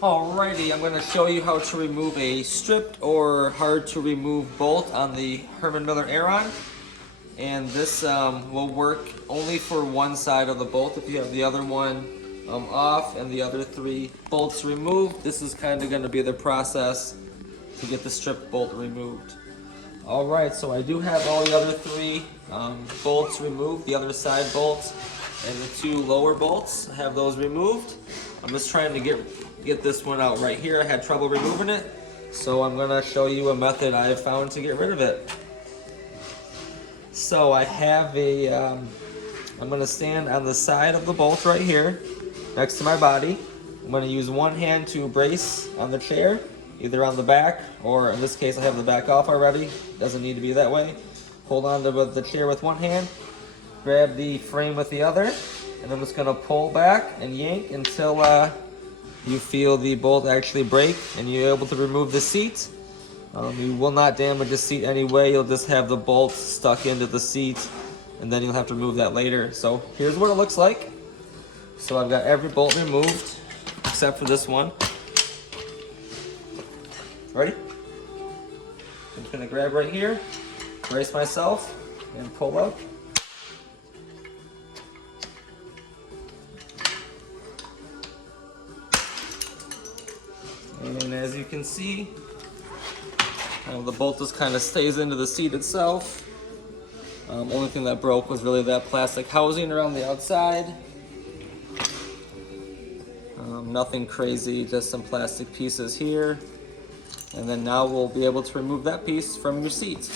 Alrighty, I'm going to show you how to remove a stripped or hard to remove bolt on the Herman Miller Aeron. And this will work only for one side of the bolt. If you have the other one off and the other three bolts removed, this is kind of going to be the process to get the stripped bolt removed. Alright, so I do have all the other three bolts removed, the other side bolts and the two lower bolts. I have those removed. I'm just trying to get this one out right here. I had trouble removing it, so I'm going to show you a method I have found to get rid of it. So I have I'm going to stand on the side of the bolt right here next to my body. I'm going to use one hand to brace on the chair, either on the back, or in this case I have the back off already. Doesn't need to be that way. Hold on to the chair with one hand, grab the frame with the other, and I'm just going to pull back and yank until you feel the bolt actually break and you're able to remove the seat. You will not damage the seat anyway. You'll just have the bolt stuck into the seat, and then you'll have to remove that later. So here's what it looks like. So I've got every bolt removed except for this one. Ready? I'm just going to grab right here, brace myself, and pull up. And as you can see, the bolt just kind of stays into the seat itself. Only thing that broke was really that plastic housing around the outside. Nothing crazy, just some plastic pieces here. And then now we'll be able to remove that piece from your seat.